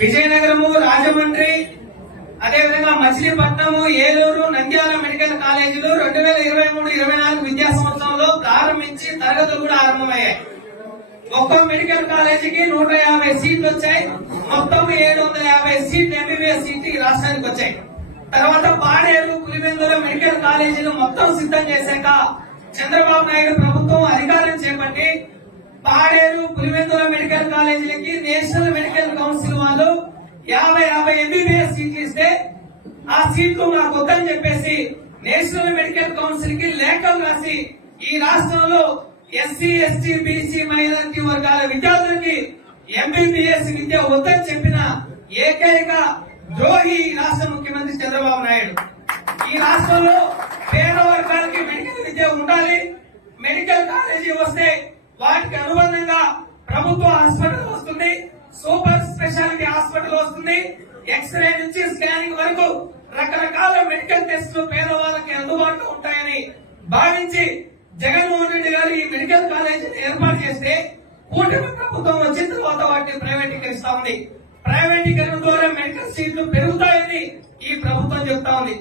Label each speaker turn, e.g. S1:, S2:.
S1: విజయనగరము రాజమండ్రి అదేవిధంగా మచిలీపట్నము ఏలూరు నంద్యాల మెడికల్ కాలేజీలు రెండు వేల ఇరవై మూడు ఇరవై నాలుగు విద్యా సంవత్సరంలో ప్రారంభించి తరగతులు కూడా ఆరంభమయ్యాయి. ఒక్కో మెడికల్ కాలేజీకి నూట యాభై సీట్లు వచ్చాయి. మొత్తం ఏడు వందల యాభై సీట్లు ఎంబీబీఎస్ సీట్లు ఈ రాష్ట్రానికి వచ్చాయి. తర్వాత పాడేరు పులివెందుల మెడికల్ కాలేజీలు మొత్తం సిద్ధం చేశాక చంద్రబాబు నాయుడు ప్రభుత్వం అధికారం చేపట్టి పాడేరు పులివెందుల మెడికల్ కాలేజీలకి నేషనల్ మెడికల్ కౌన్సిల్ యాభై ఎంబీబీఎస్ సీట్లు ఇస్తే ఆ సీట్లు మాకు వద్దని చెప్పేసి నేషనల్ మెడికల్ కౌన్సిల్కి లేఖలు రాసి ఈ రాష్ట్రంలో ఎస్సీ ఎస్టీ బీసీ మైనారిటీ వర్గాల విద్యార్థులకి ఎంబీబీఎస్ విద్య వద్దని చెప్పిన ఏకైక ద్రోహి ఈ రాష్ట్ర ముఖ్యమంత్రి చంద్రబాబు నాయుడు. ఈ రాష్ట్రంలో పేద వర్గాలకి మెడికల్ విద్య ఉండాలి. మెడికల్ కాలేజీ వస్తే వాటికి అనుబంధంగా ప్రభుత్వ హాస్పిటల్ వస్తుంది. సూపర్ స్పెషాలిటీ హాస్పిటల్ వస్తుంది. ఎక్స్రే నుంచి స్కానింగ్ వరకు రకరకాల మెడికల్ టెస్టులు పేదవాళ్ళకి అందుబాటులో ఉంటాయని భావించి జగన్మోహన్ రెడ్డి గారు ఈ మెడికల్ కాలేజీని ఏర్పాటు చేస్తే కూటమి ప్రభుత్వం వచ్చిన తర్వాత వాటిని ప్రైవేటీకరిస్తా ఉంది. ప్రైవేటీకరణ ద్వారా మెడికల్ సీట్లు పెరుగుతాయని ఈ ప్రభుత్వం చెప్తా ఉంది.